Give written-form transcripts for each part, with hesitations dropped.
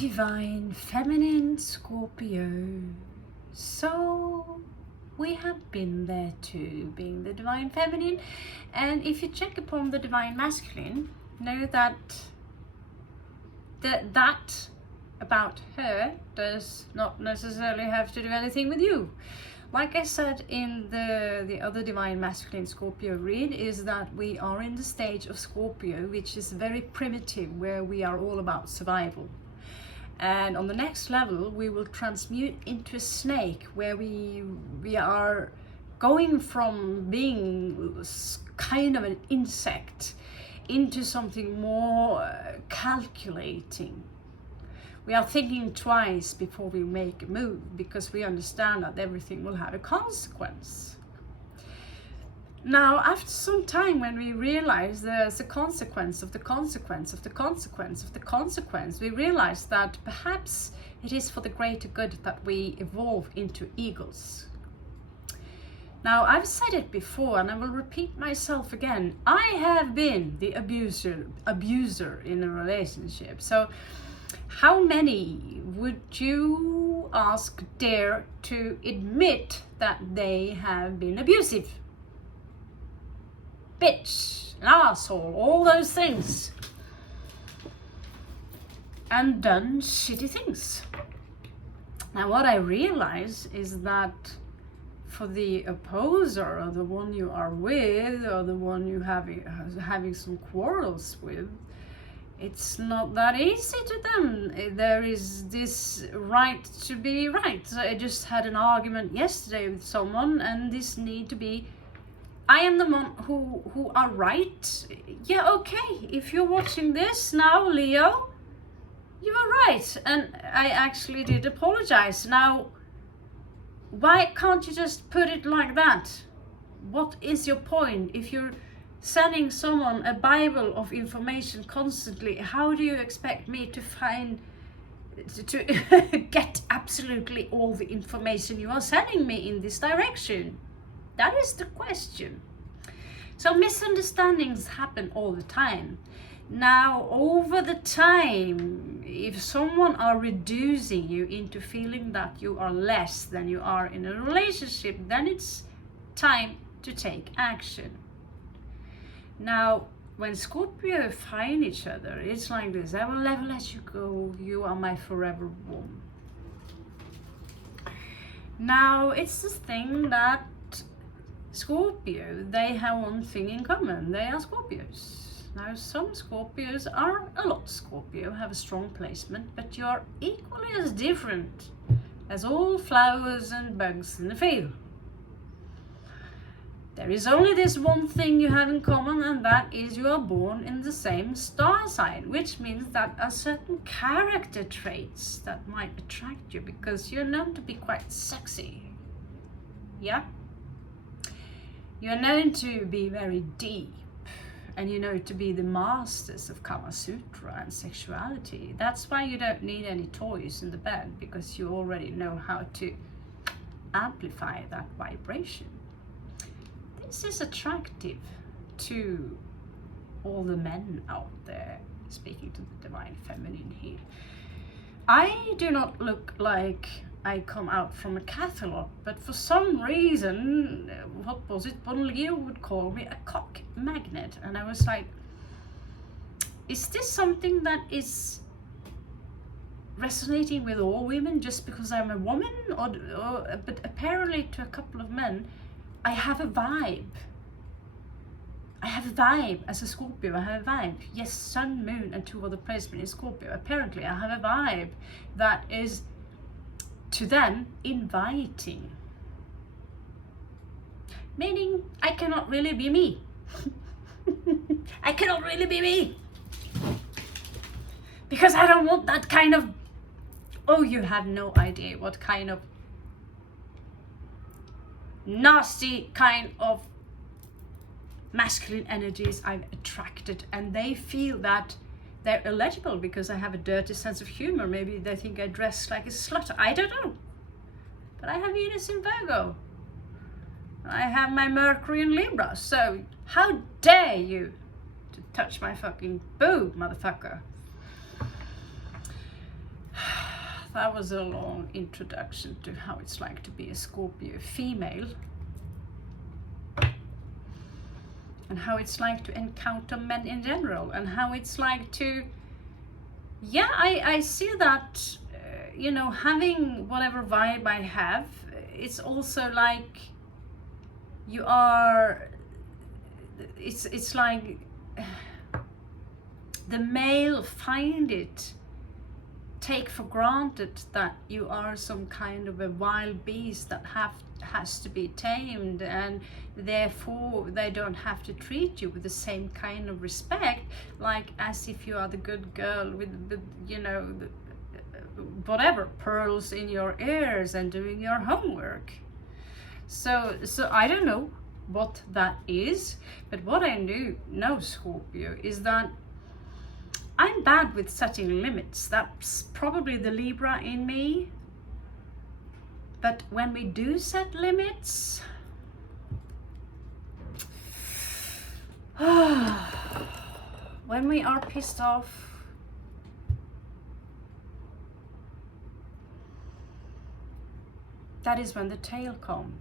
Divine Feminine Scorpio. So we have been there too, being the Divine Feminine, and if you check upon the Divine Masculine, know that that about her does not necessarily have to do anything with you. Like I said in the other Divine Masculine Scorpio read, is that we are in the stage of Scorpio which is very primitive, where we are all about survival. And on the next level we will transmute into a snake, where we are going from being kind of an insect into something more calculating. We are thinking twice before we make a move, because we understand that everything will have a consequence. Now, after some time, when we realize there's a consequence of the consequence of the consequence of the consequence, we realize that perhaps it is for the greater good that we evolve into eagles. Now, I've said it before and I will repeat myself again. I have been the abuser in a relationship. So how many would you dare to admit that they have been abusive? Bitch, an asshole, all those things. And done shitty things. Now what I realize is that for the opposer, or the one you are with, or the one you having some quarrels with, it's not that easy to them. There is this right to be right. So I just had an argument yesterday with someone, and this need to be, I am the one who are right. Yeah, okay, if you're watching this now, Leo, you were right, and I actually did apologize. Now, why can't you just put it like that? What is your point? If you're sending someone a Bible of information constantly, how do you expect me to get absolutely all the information you are sending me in this direction? That is the question. So misunderstandings happen all the time. Now, over the time, if someone are reducing you into feeling that you are less than you are in a relationship, then it's time to take action. Now, when Scorpio find each other, it's like this: I will never let you go, you are my forever woman. Now, it's this thing that Scorpio, they have one thing in common: they are Scorpios. Now, some Scorpios are a lot Scorpio, have a strong placement, but you're equally as different as all flowers and bugs in the field. There is only this one thing you have in common, and that is you are born in the same star sign, which means that are certain character traits that might attract you, because you're known to be quite sexy. Yeah? You're known to be very deep, and you know to be the masters of Kama Sutra and sexuality. That's why you don't need any toys in the bed, because you already know how to amplify that vibration. This is attractive to all the men out there, speaking to the Divine Feminine here. I do not look like I come out from a catalog, but for some reason, what was it, one Leo would call me a cock magnet, and I was like, is this something that is resonating with all women just because I'm a woman? But apparently to a couple of men, I have a vibe. I have a vibe as a Scorpio. I have a vibe. Yes, Sun, Moon, and 2 other placements in Scorpio. Apparently, I have a vibe that is, to them, inviting. Meaning, I cannot really be me. I cannot really be me. Because I don't want that kind of, oh, you have no idea what kind of nasty kind of masculine energies I've attracted, and they feel that they're illegible because I have a dirty sense of humor. Maybe they think I dress like a slut. I don't know. But I have Venus in Virgo. I have my Mercury in Libra. So how dare you to touch my fucking boob, motherfucker? that was a long introduction to how it's like to be a Scorpio female. And how it's like to encounter men in general. And how it's like to... Yeah, I see that, you know, having whatever vibe I have, it's also like you are... It's like the male find it, take for granted that you are some kind of a wild beast that has to be tamed, and therefore they don't have to treat you with the same kind of respect, like as if you are the good girl with you know, whatever, pearls in your ears and doing your homework. So I don't know what that is, but what I know, Scorpio, is that I'm bad with setting limits. That's probably the Libra in me. But when we do set limits, when we are pissed off, that is when the tail comes.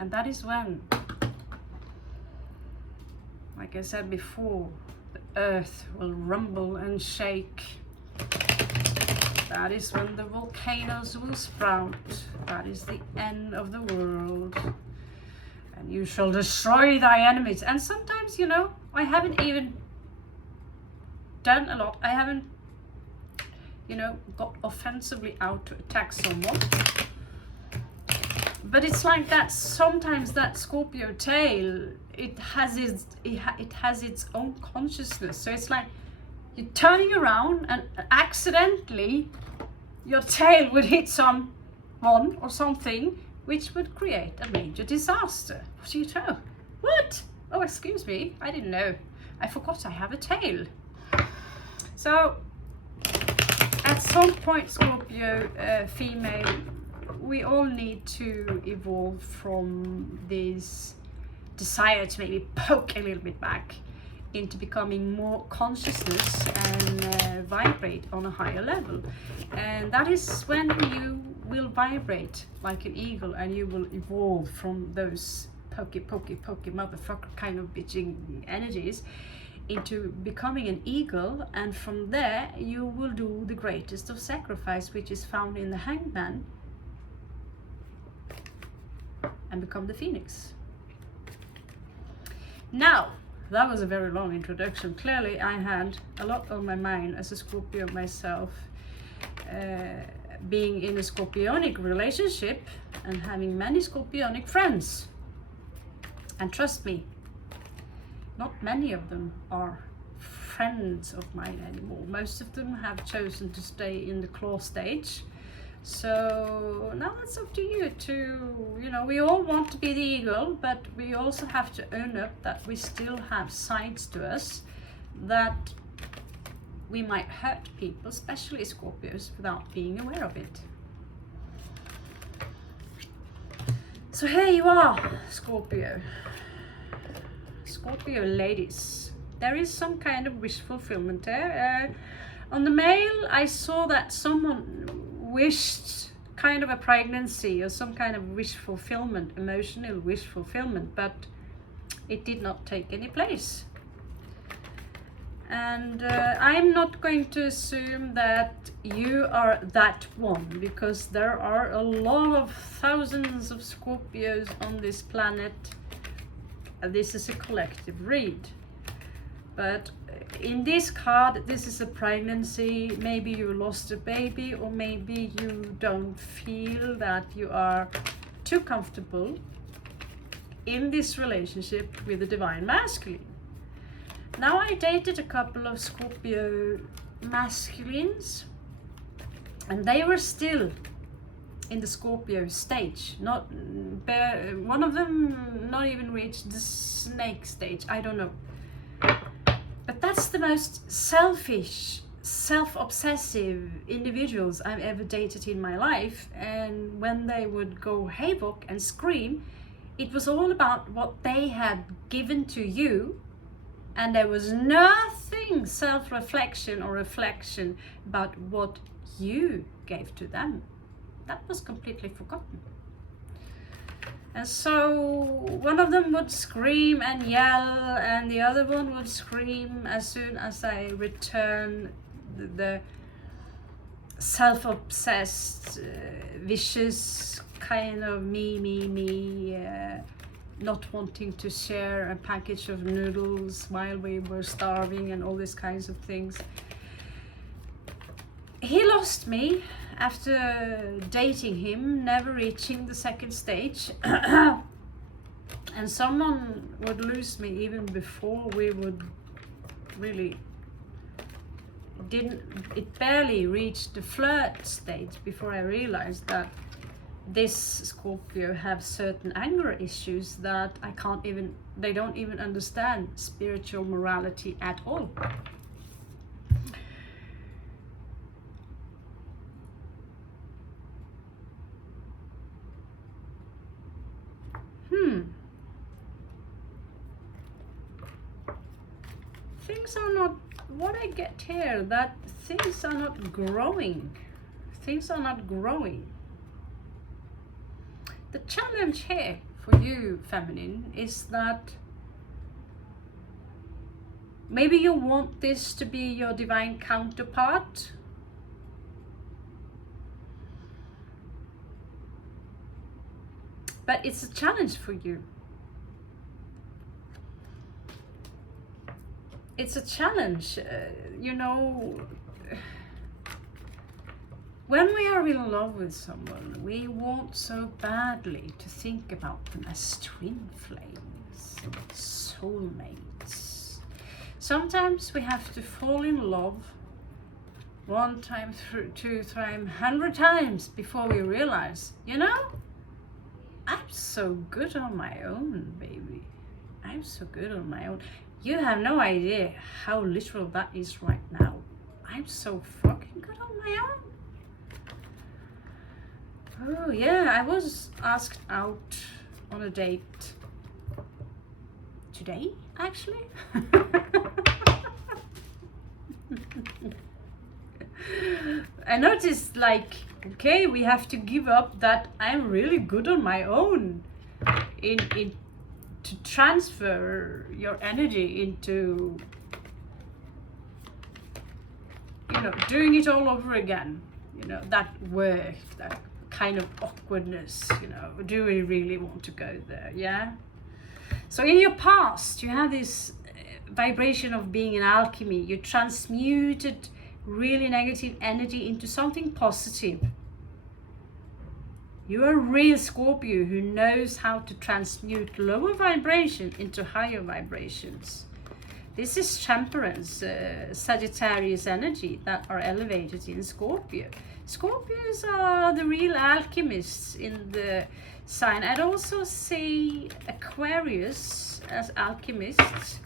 And that is when, like I said before, the earth will rumble and shake. That is when the volcanoes will sprout. That is the end of the world. And you shall destroy thy enemies. And sometimes, you know, I haven't even done a lot. I haven't, you know, got offensively out to attack someone. But it's like that, sometimes that Scorpio tail, it has its own consciousness. So it's like you're turning around and accidentally your tail would hit someone or something, which would create a major disaster. What do you know? What? Oh, excuse me, I didn't know. I forgot I have a tail. So at some point, Scorpio female, we all need to evolve from this desire to maybe poke a little bit back into becoming more consciousness and vibrate on a higher level. And that is when you will vibrate like an eagle, and you will evolve from those pokey motherfucker kind of bitching energies into becoming an eagle. And from there you will do the greatest of sacrifice, which is found in the Hangman, and become the Phoenix. Now, that was a very long introduction. Clearly I had a lot on my mind as a Scorpio myself, being in a Scorpionic relationship and having many Scorpionic friends. And trust me, not many of them are friends of mine anymore. Most of them have chosen to stay in the claw stage. So now it's up to you to, you know, we all want to be the eagle, but we also have to own up that we still have sides to us that we might hurt people, especially Scorpios, without being aware of it. So here you are, Scorpio. Scorpio ladies. There is some kind of wish fulfillment there. On the male, I saw that someone wished kind of a pregnancy or some kind of wish fulfillment, emotional wish fulfillment, but it did not take any place. And I'm not going to assume that you are that one, because there are a lot of thousands of Scorpios on this planet. This is a collective read. But in this card, this is a pregnancy. Maybe you lost a baby, or maybe you don't feel that you are too comfortable in this relationship with the divine masculine. Now, I dated a couple of Scorpio masculines, and they were still in the Scorpio stage. Not one of them not even reached the snake stage. I don't know. But that's the most selfish, self-obsessive individuals I've ever dated in my life. And when they would go havoc and scream, it was all about what they had given to you And there was nothing self-reflection or reflection about what you gave to them. That was completely forgotten. And so one of them would scream and yell, and the other one would scream as soon as I return the self-obsessed, vicious kind of me, not wanting to share a package of noodles while we were starving and all these kinds of things. He lost me after dating him, never reaching the second stage. And someone would lose me even before we would really it barely reached the flirt stage before I realized that this Scorpio have certain anger issues that they don't even understand spiritual morality at all. Things are not, what I get here, that things are not growing. Things are not growing. The challenge here for you, feminine, is that maybe you want this to be your divine counterpart. But it's a challenge for you. It's a challenge, you know. When we are in love with someone, we want so badly to think about them as twin flames, soulmates. Sometimes we have to fall in love 1 time, 2 times, 100 times before we realize, you know, I'm so good on my own, baby. I'm so good on my own. You have no idea how literal that is right now. I'm so fucking good on my own. Oh yeah, I was asked out on a date today, actually. I noticed, like, okay, we have to give up that I'm really good on my own to transfer your energy into, you know, doing it all over again. You know, that work, that kind of awkwardness, you know, do we really want to go there? Yeah. So in your past, you have this vibration of being an alchemy. You transmuted really negative energy into something positive. You're a real Scorpio who knows how to transmute lower vibration into higher vibrations. This is temperance, Sagittarius energy that are elevated in Scorpio. Scorpios are the real alchemists in the sign. I'd also say Aquarius as alchemists.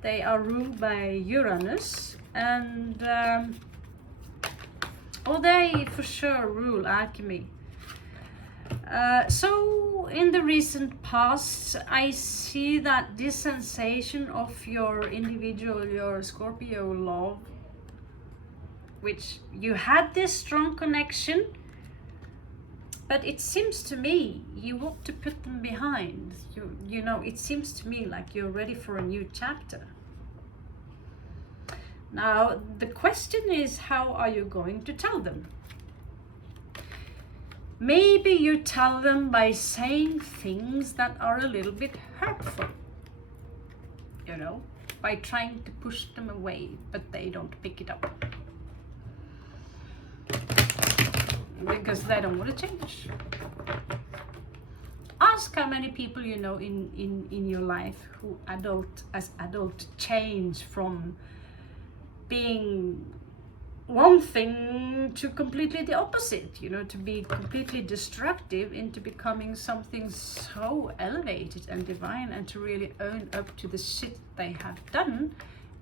They are ruled by Uranus, and they for sure rule alchemy. So in the recent past, I see that this sensation of your individual, your Scorpio love, which you had this strong connection, but it seems to me you want to put them behind. You know, it seems to me like you're ready for a new chapter. Now, the question is, how are you going to tell them? Maybe you tell them by saying things that are a little bit hurtful, you know, by trying to push them away, but they don't pick it up. Because they don't want to change. Ask how many people you know in your life who as adult change from being one thing to completely the opposite, you know, to be completely destructive into becoming something so elevated and divine, and to really own up to the shit they have done,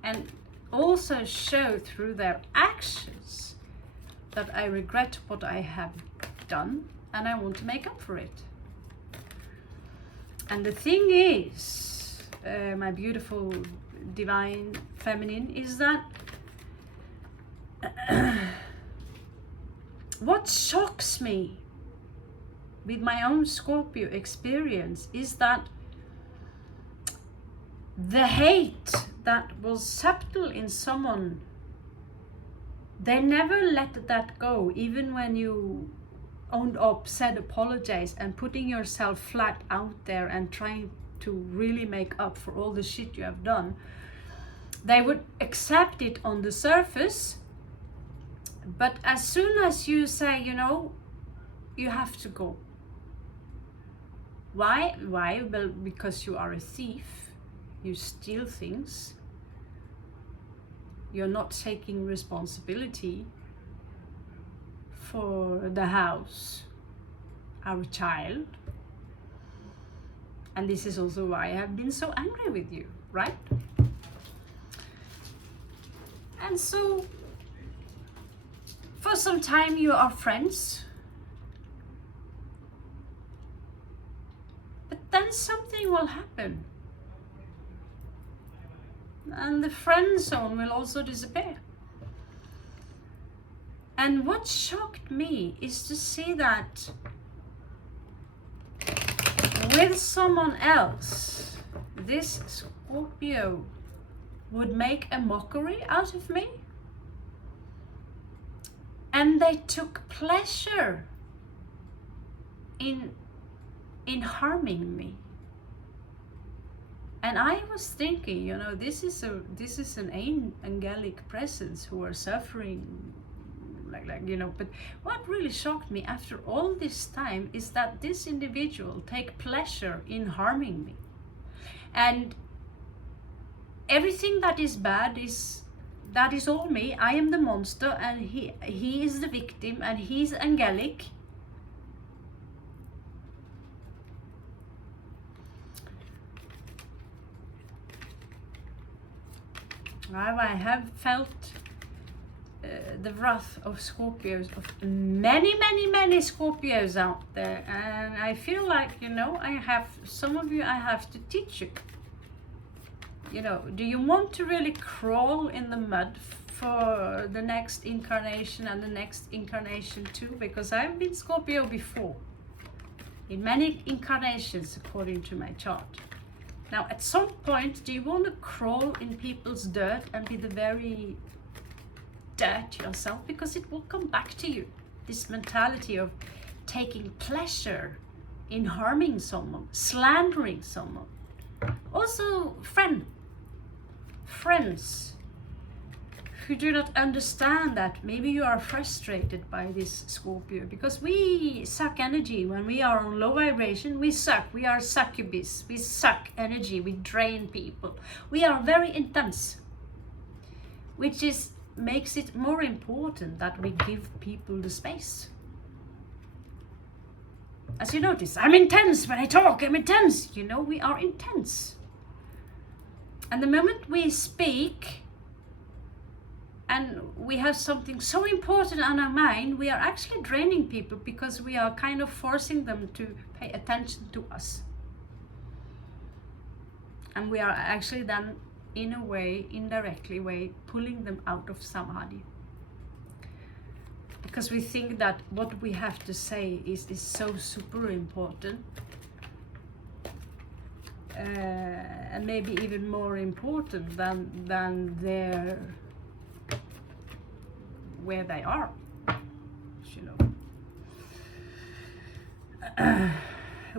and also show through their actions that I regret what I have done and I want to make up for it. And the thing is, my beautiful divine feminine, is that what shocks me with my own Scorpio experience is that the hate that was subtle in someone, they never let that go, even when you owned up, said apologize, and putting yourself flat out there and trying to really make up for all the shit you have done. They would accept it on the surface, but as soon as you say, you know, you have to go. Why? Well, because you are a thief. You steal things. You're not taking responsibility for the house, our child. And this is also why I have been so angry with you, right? And so, for some time you are friends. But then something will happen. And the friend zone will also disappear. And what shocked me is to see that with someone else, this Scorpio would make a mockery out of me. And they took pleasure in harming me. And I was thinking, you know, this is an angelic presence who are suffering, like you know. But what really shocked me after all this time is that this individual take pleasure in harming me, and everything that is bad is all me. I am the monster, and he is the victim, and he's angelic. Now I have felt the wrath of Scorpios, of many Scorpios out there, and I feel like, you know, I have to teach you. You know, do you want to really crawl in the mud for the next incarnation and the next incarnation too? Because I've been Scorpio before, in many incarnations according to my chart. Now, at some point, do you want to crawl in people's dirt and be the very dirt yourself? Because it will come back to you. This mentality of taking pleasure in harming someone, slandering someone. Also, friends who do not understand that maybe you are frustrated by this Scorpio, because we suck energy when we are on low vibration. We are succubus, we suck energy, we drain people, we are very intense, which makes it more important that we give people the space. As you notice, I'm intense when I talk, I'm intense, you know, we are intense. And the moment we speak and we have something so important on our mind, we are actually draining people, because we are kind of forcing them to pay attention to us. And we are actually then, in a way, indirectly way, pulling them out of samadhi. Because we think that what we have to say is so super important. And maybe even more important than their where they are, you know.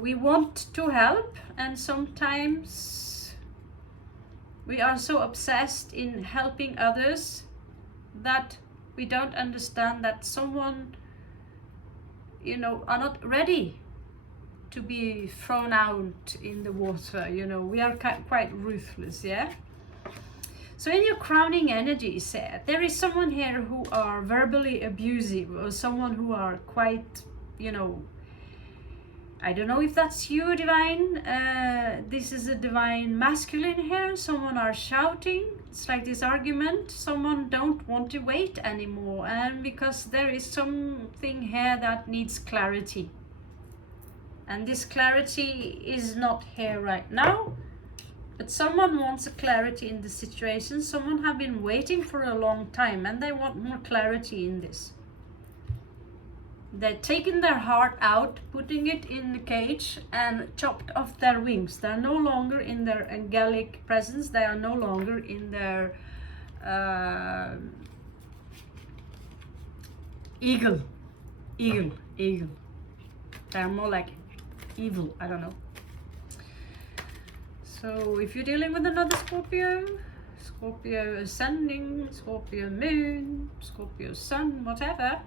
We want to help, and sometimes we are so obsessed in helping others that we don't understand that someone, you know, are not ready to be thrown out in the water. You know, we are quite ruthless, yeah. So in your crowning energy set, there is someone here who are verbally abusive, or someone who are quite, you know, I don't know if that's you, divine. This is a divine masculine here. Someone are shouting. It's like this argument. Someone don't want to wait anymore, and because there is something here that needs clarity. And this clarity is not here right now. But someone wants a clarity in the situation. Someone have been waiting for a long time and they want more clarity in this. They're taking their heart out, putting it in the cage and chopped off their wings. They're no longer in their angelic presence. They are no longer in their eagle. They're more like evil, I don't know. So if you're dealing with another Scorpio, Scorpio ascending, Scorpio moon, Scorpio sun, whatever.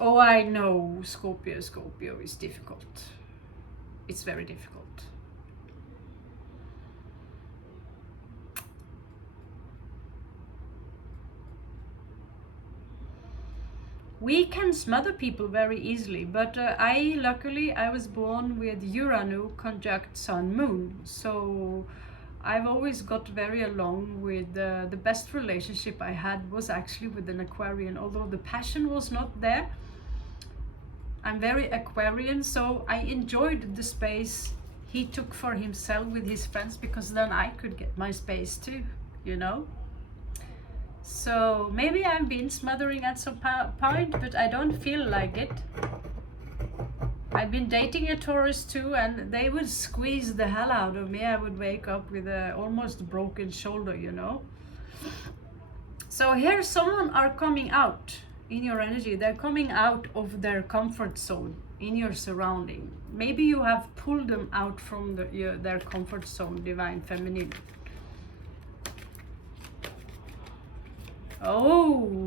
Oh, I know Scorpio is difficult. It's very difficult. We can smother people very easily, but luckily I was born with Uranus conjunct Sun Moon, so I've always got very along with the best relationship I had was actually with an Aquarian, although the passion was not there. I'm very Aquarian, so I enjoyed the space he took for himself with his friends, because then I could get my space too, you know. So maybe I've been smothering at some point, but I don't feel like it. I've been dating a Taurus too, and they would squeeze the hell out of me. I would wake up with a almost broken shoulder, you know. So here someone are coming out in your energy. They're coming out of their comfort zone in your surrounding. Maybe you have pulled them out from their comfort zone, Divine Feminine. Oh,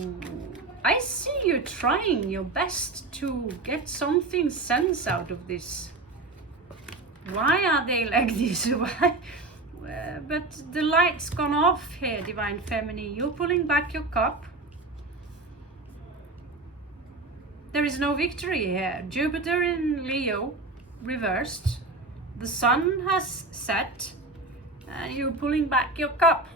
I see you trying your best to get something sense out of this. Why are they like this? Why? But the light's gone off here, Divine Feminine. You're pulling back your cup. There is no victory here. Jupiter in Leo, reversed. The sun has set, and you're pulling back your cup.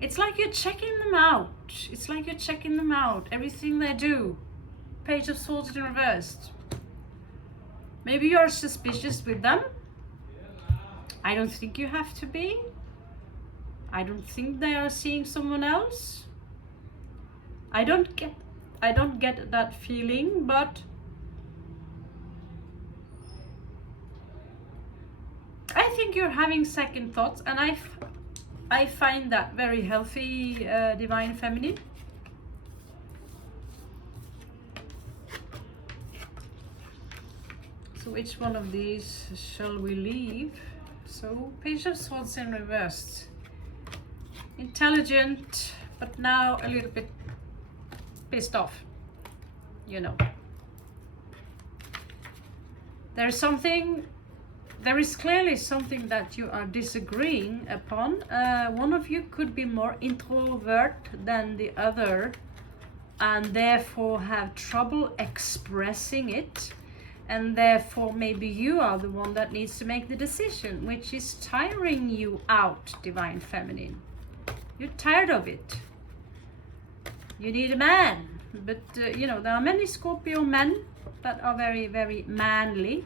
It's like you're checking them out. It's like you're checking them out. Everything they do. Page of Swords in reversed. Maybe you're suspicious with them. I don't think you have to be. I don't think they are seeing someone else. I don't get that feeling, but I think you're having second thoughts, and I find that very healthy, Divine Feminine. So which one of these shall we leave? So Page of Swords in reversed. Intelligent, but now a little bit pissed off, you know. There is clearly something that you are disagreeing upon. One of you could be more introvert than the other and therefore have trouble expressing it, and therefore maybe you are the one that needs to make the decision, which is tiring you out, Divine Feminine. You're tired of it. You need a man, but you know, there are many Scorpio men that are very, very manly,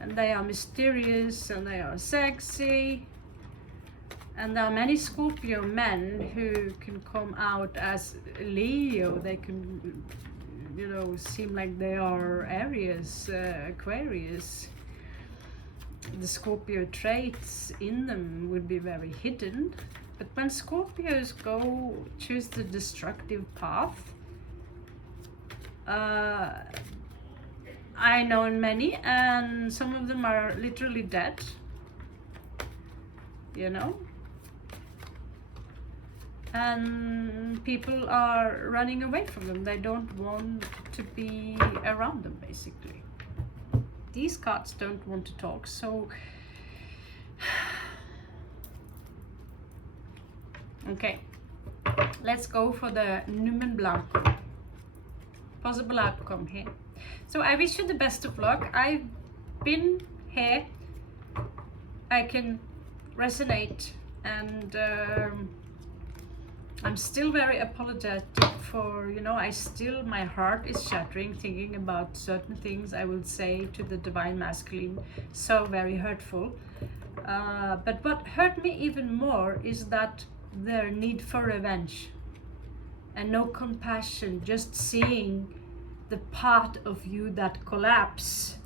and they are mysterious and they are sexy, and there are many Scorpio men who can come out as Leo. They can, you know, seem like they are Aries, Aquarius. The Scorpio traits in them would be very hidden. But when Scorpios choose the destructive path, I know many, and some of them are literally dead, you know, and people are running away from them. They don't want to be around them, basically. These cards don't want to talk, so okay, let's go for the Numen Blanco. Possible outcome here. So I wish you the best of luck. I've been here. I can resonate, and I'm still very apologetic for, you know, my heart is shattering thinking about certain things I would say to the Divine Masculine, so very hurtful. But what hurt me even more is that their need for revenge and no compassion, just seeing the part of you that collapse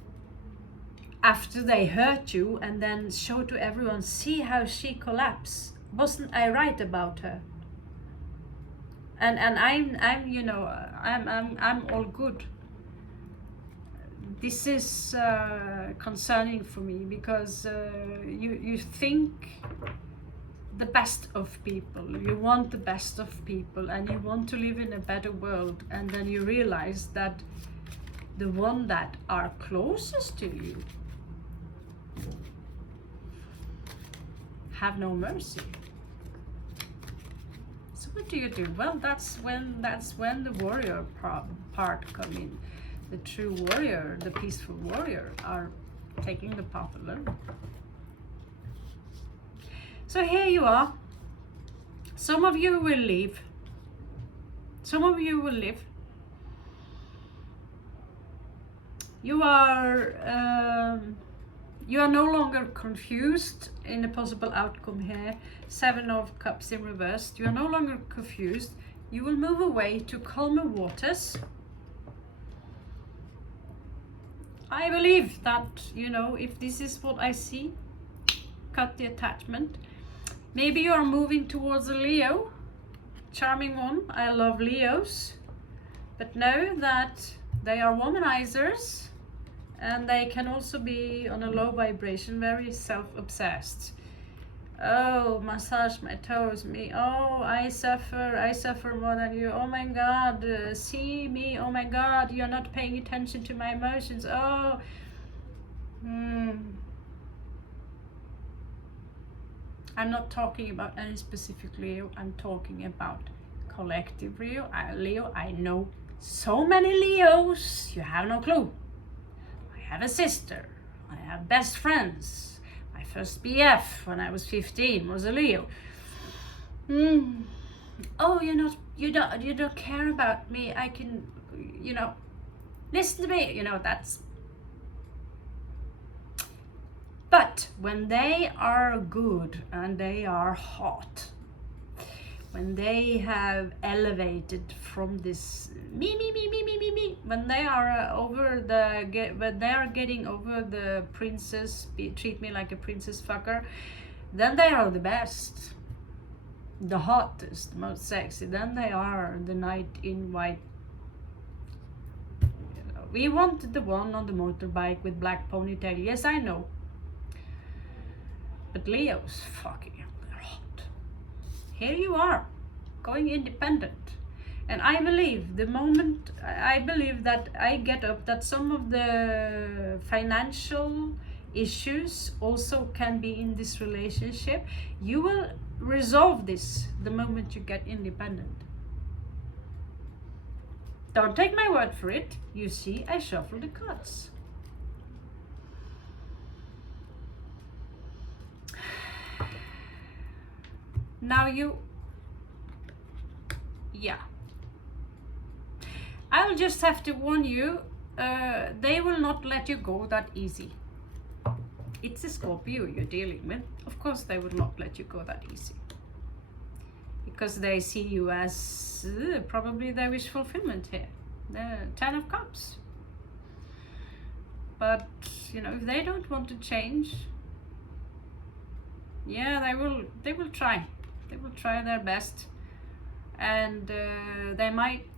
after they hurt you and then show to everyone, see how she collapsed. Wasn't I right about her? And I'm you know, I'm all good. This is concerning for me because you think the best of people, you want the best of people, and you want to live in a better world, and then you realize that the one that are closest to you have no mercy. So what do you do? Well, that's when the warrior part come in. The true warrior, the peaceful warrior, are taking the path alone. So here you are. Some of you will leave. Some of you will live. You are no longer confused in a possible outcome here. 7 of Cups in reverse. You are no longer confused. You will move away to calmer waters. I believe that, you know, if this is what I see, cut the attachment. Maybe you are moving towards a Leo, charming one. I love Leos, but know that they are womanizers, and they can also be on a low vibration, very self-obsessed. Oh, massage my toes, me. Oh, I suffer more than you. Oh my God, see me. Oh my God, you're not paying attention to my emotions. Oh. I'm not talking about any specific Leo. I'm talking about collective Leo. I know so many Leos. You have no clue. I have a sister. I have best friends. My first BF when I was 15 was a Leo. Oh, you don't care about me. I can, you know, listen to me. You know, that's. But when they are good and they are hot, when they have elevated from this me, when they are when they are getting over the princess, treat me like a princess fucker, then they are the best, the hottest, the most sexy. Then they are the knight in white. You know, we wanted the one on the motorbike with black ponytail. Yes, I know. But Leo's fucking, they're hot. Here you are, going independent. And I believe the moment I believe that I get up, that some of the financial issues also can be in this relationship. You will resolve this the moment you get independent. Don't take my word for it. You see, I shuffle the cards. Now yeah. I'll just have to warn you, they will not let you go that easy. It's a Scorpio you're dealing with. Of course they will not let you go that easy. Because they see you as probably their wish fulfillment here. The 10 of Cups. But, you know, if they don't want to change, yeah, they will try. They will try their best, and they might,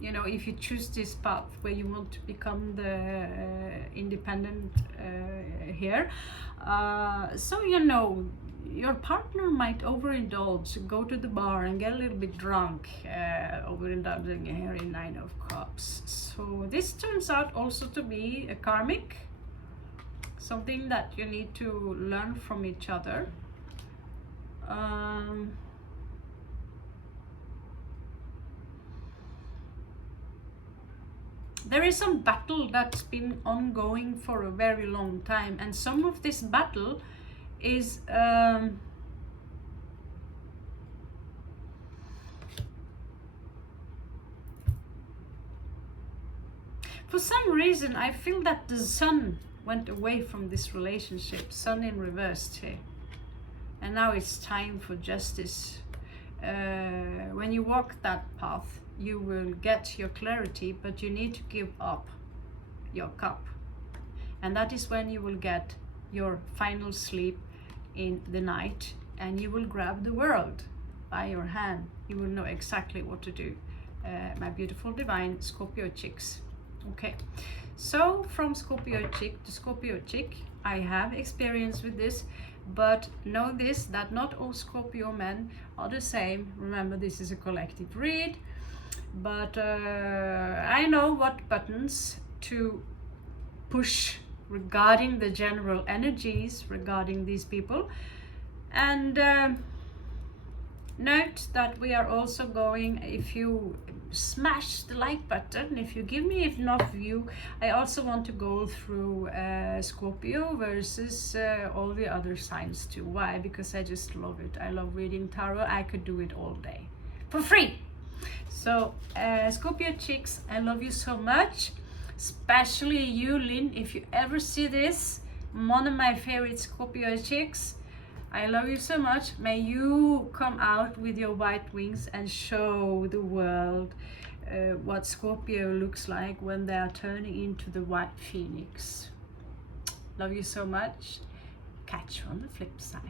you know, if you choose this path where you want to become the independent here, so you know, your partner might overindulge, go to the bar and get a little bit drunk, overindulging here in 9 of Cups. So this turns out also to be a karmic, something that you need to learn from each other. There is some battle that's been ongoing for a very long time, and some of this battle is For some reason, I feel that the sun went away from this relationship, sun in reverse here. And now it's time for justice. When you walk that path, you will get your clarity, but you need to give up your cup. And that is when you will get your final sleep in the night, and you will grab the world by your hand. You will know exactly what to do. My beautiful divine Scorpio chicks. Okay, so from Scorpio chick to Scorpio chick, I have experience with this, but know this, that not all Scorpio men are the same. Remember, this is a collective read, but I know what buttons to push regarding the general energies regarding these people. And note that we are also going, if you smash the like button, if you give me enough view, I also want to go through Scorpio versus all the other signs too. Why? Because I just love it. I love reading tarot. I could do it all day for free. So Scorpio chicks, I love you so much, especially you, Lynn. If you ever see this, one of my favorite Scorpio chicks, I love you so much. May you come out with your white wings and show the world what Scorpio looks like when they are turning into the white phoenix. Love you so much. Catch you on the flip side.